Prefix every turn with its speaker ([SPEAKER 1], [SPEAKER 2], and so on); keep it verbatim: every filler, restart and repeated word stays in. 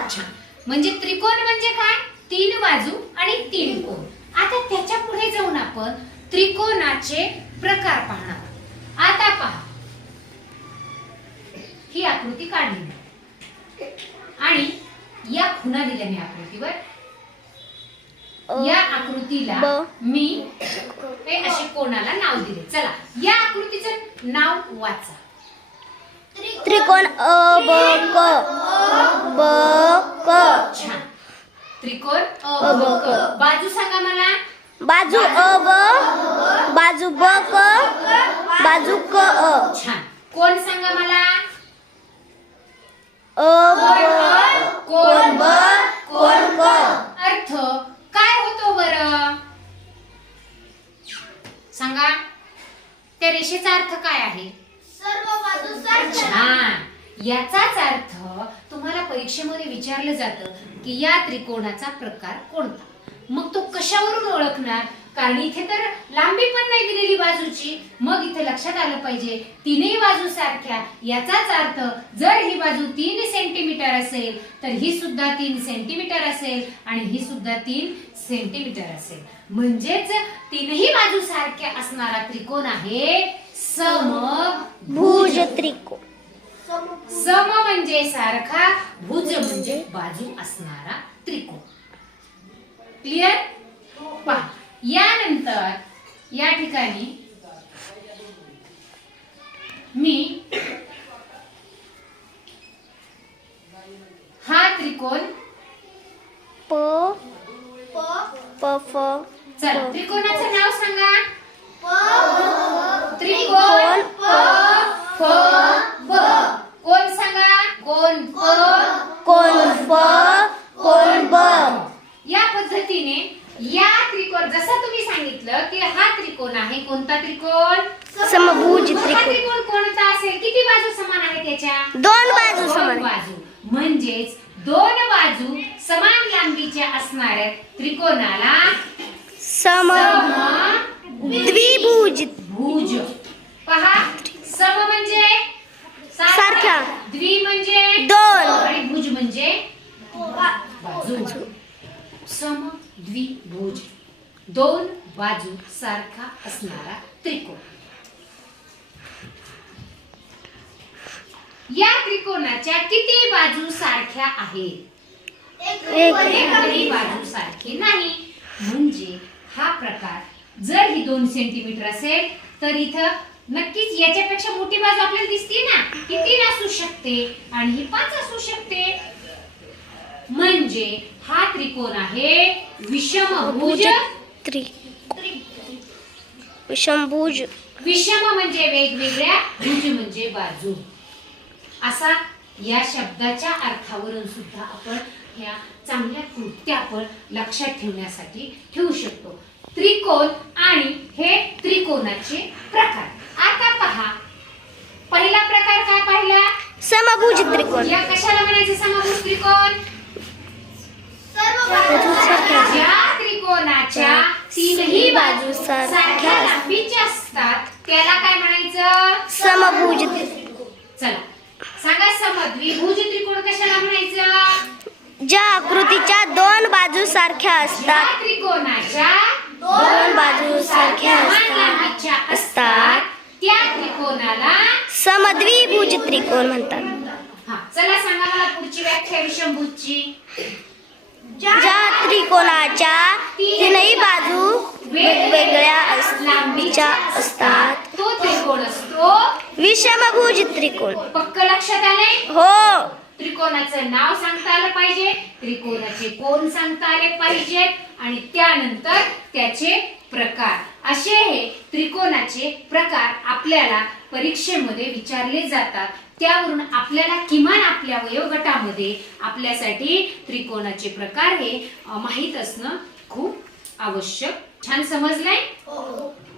[SPEAKER 1] छान. म्हणजे त्रिकोण म्हणजे काय? तीन बाजू आणि तीन कोण. आता त्याच्या पुढे जाऊन आपण त्रिकोणाचे प्रकार पाहणार. आता पहा, ही आकृती काढली आणि या खुणा दिल्या मी आकृतीवर. या आकृतीला मी हे असे कोणाला नाव दिले. चला या आकृतीचं नाव वाचा.
[SPEAKER 2] त्रिकोण अ ब क ब क.
[SPEAKER 1] छान. त्रिकोण अ ब क. बाजू सांगा मला.
[SPEAKER 2] बाजू अ ब, बाजू ब क, बाजू क अ.
[SPEAKER 1] छान. कोण सांगा मला.
[SPEAKER 2] अ ब,
[SPEAKER 1] कोण
[SPEAKER 2] ब, कोण क.
[SPEAKER 1] अर्थ काय होतो बरं सांगा. त्या रेषेचा अर्थ काय आहे?
[SPEAKER 2] सर्व बाजू सारख्या.
[SPEAKER 1] छान. याचाच अर्थ तुम्हाला परीक्षेमध्ये विचारलं जातं की या त्रिकोणाचा प्रकार कोणता. मग तो कशावरून ओळखणार? कारण इथे तर लांबी पण नाही दिलेली बाजूची. मग इथे लक्षात आलं पाहिजे तीनही बाजू सारख्या. याचाच अर्थ जर ही बाजू तीन सेंटीमीटर असेल तर ही सुद्धा तीन सेंटीमीटर असेल आणि ही सुद्धा तीन सेंटीमीटर असेल. म्हणजेच तीनही बाजू सारख्या असणारा त्रिकोण आहे समभुज
[SPEAKER 2] त्रिकोण.
[SPEAKER 1] सम म्हणजे सारखा, भुज म्हणजे बाजू असणारा त्रिकोण. क्लिअर? पहा यानंतर या ठिकाणी मी हा त्रिकोण
[SPEAKER 2] प प फ.
[SPEAKER 1] चला त्रिकोणाचं नाव सांगा. त्रिकोण प फ ब. कोण सांगा. कोण प,
[SPEAKER 2] कोण फ, कोण ब.
[SPEAKER 1] या पद्धतीने या त्रिकोण जसं तुम्ही सांगितलं की हा त्रिकोण आहे. कोणता त्रिकोण?
[SPEAKER 2] समभुज
[SPEAKER 1] हा
[SPEAKER 2] त्रिकोण.
[SPEAKER 1] त्रिकोण कोणता असेल? किती बाजू समान आहेत त्याच्या?
[SPEAKER 2] दोन बाजू
[SPEAKER 1] दोन
[SPEAKER 2] समान.
[SPEAKER 1] बाजू. म्हणजेच दोन बाजू समान लांबीच्या असणाऱ्या त्रिकोणाला
[SPEAKER 2] सम द्विभुज.
[SPEAKER 1] भुज. पहा सम म्हणजे
[SPEAKER 2] सारख्या.
[SPEAKER 1] द्वि म्हणजे
[SPEAKER 2] दोन.
[SPEAKER 1] आणि भुज म्हणजे बाजू. सम द्विभुज दोन बाजू सारखा असणारा त्रिकोण. या त्रिकोणाच्या किती बाजू सारख्या आहेत? एकही बाजू सारखी नाही. म्हणजे हा प्रकार जर ही दोन सेंटीमीटर असेल तर इथं नक्कीच याच्यापेक्षा मोठी बाजू आपल्याला दिसते ना. ही तीन असू शकते आणि ही पाच असू शकते. म्हणजे हा त्रिकोण आहे विषमभुज
[SPEAKER 2] त्रि विषमभुज.
[SPEAKER 1] विषम म्हणजे वेगवेगळ्या, भुज म्हणजे बाजू. असा या शब्दाच्या अर्थावरून सुद्धा आपण ह्या चांगल्या कृत्या आपण लक्षात ठेवण्यासाठी ठेवू शकतो. त्रिकोण आणि हे त्रिकोणाचे प्रकार. आता पहा पहिला प्रकार काय पाहिला?
[SPEAKER 2] समभुज त्रिकोण.
[SPEAKER 1] या कशाला म्हणायचे समभुज त्रिकोण? ज्या त्रिकोणाच्या तीनही बाजू सारख्या लांबीच्या असतात त्याला काय म्हणायचं?
[SPEAKER 2] समभुज.
[SPEAKER 1] चला सांगा समद्विभुज त्रिकोण कशाला म्हणायचं?
[SPEAKER 2] ज्या आकृतीच्या दोन बाजू सारख्या असतात.
[SPEAKER 1] ज्या त्रिकोणाच्या
[SPEAKER 2] दोन बाजू सारख्या
[SPEAKER 1] समान लांबीच्या असतात त्या त्रिकोणाला
[SPEAKER 2] समद्विभुज त्रिकोण म्हणतात.
[SPEAKER 1] हा चला सांगा मला पुढची व्याख्या विषमभुजची.
[SPEAKER 2] ज्या त्रिकोणाच्या तीनही बाजू वेगवेगळ्या लांबीच्या असतात
[SPEAKER 1] तो त्रिकोण असतो
[SPEAKER 2] विषमभुज त्रिकोण.
[SPEAKER 1] पक्क लक्षात आले?
[SPEAKER 2] हो.
[SPEAKER 1] त्रिकोणाचं नाव सांगता आलं पाहिजे, त्रिकोणाचे कोण सांगता आले पाहिजेत आणि त्यानंतर त्याचे प्रकार. असे हे त्रिकोणाचे प्रकार आपल्याला परीक्षेमध्ये विचारले जातात. त्यावरून आपल्याला किमान आपल्या वयोगटामध्ये आपल्यासाठी त्रिकोणाचे प्रकार हे माहीत असणं खूप आवश्यक. छान समजलंय?